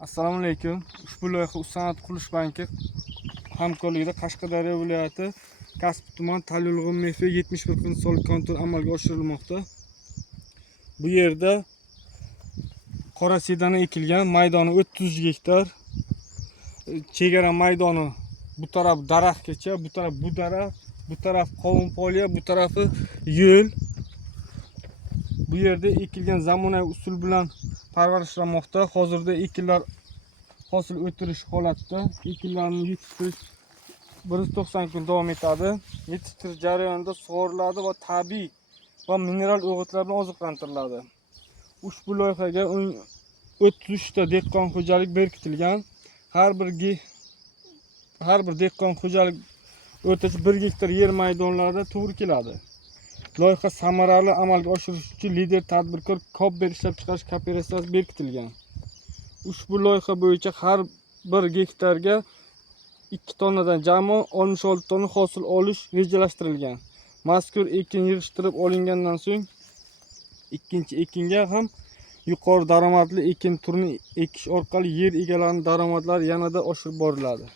Assalomu alaykum. Ushbu loyiha Sanoat qurilish banki hamkorligida Qashqadaryo viloyati Kasbi tuman Talulg'um MF 71 soliq kontur amalga oshirilmoqda. Bu yerda qora sedana ekilgan, maydoni 30 gektar. Chegara maydoni bu taraf daraxtgacha, bu taraf bu daraxt, bu taraf qovun poliya, bu tarafi yo'l. Bu yerda ekilgan zamonaviy usul bilan parvarishlanmoqda. Hozirda ekinlar hosil o'tirish holatda. Ekinlarni yetishtirish 190 kun davom etadi. Yetishtirish jarayonida sug'oriladi va tabiiy va mineral o'g'itlar bilan oziqlantiriladi. Ushbu loyihaga 33 ta dehqon xo'jalik berkitilgan. Har bir dehqon xo'jalik o'rtacha 1 gektar yer maydonlarida to'g'ri keladi. Loyiha samarali amalga oshirish uchun lider tadbirkor Kobber ishlab chiqarish kooperatsiyasi berkitilgan. Ushbu loyiha bo'yicha har bir gektarga 2 tonnadan jami 66 tonna hosil olish rejalashtirilgan. Mazkur ekin yig'ishtirib olingandan so'ng ikkinchi ekinga ham yuqori daromadli ekin turini ekish orqali yer egalarining daromadlari yanada oshirib boriladi.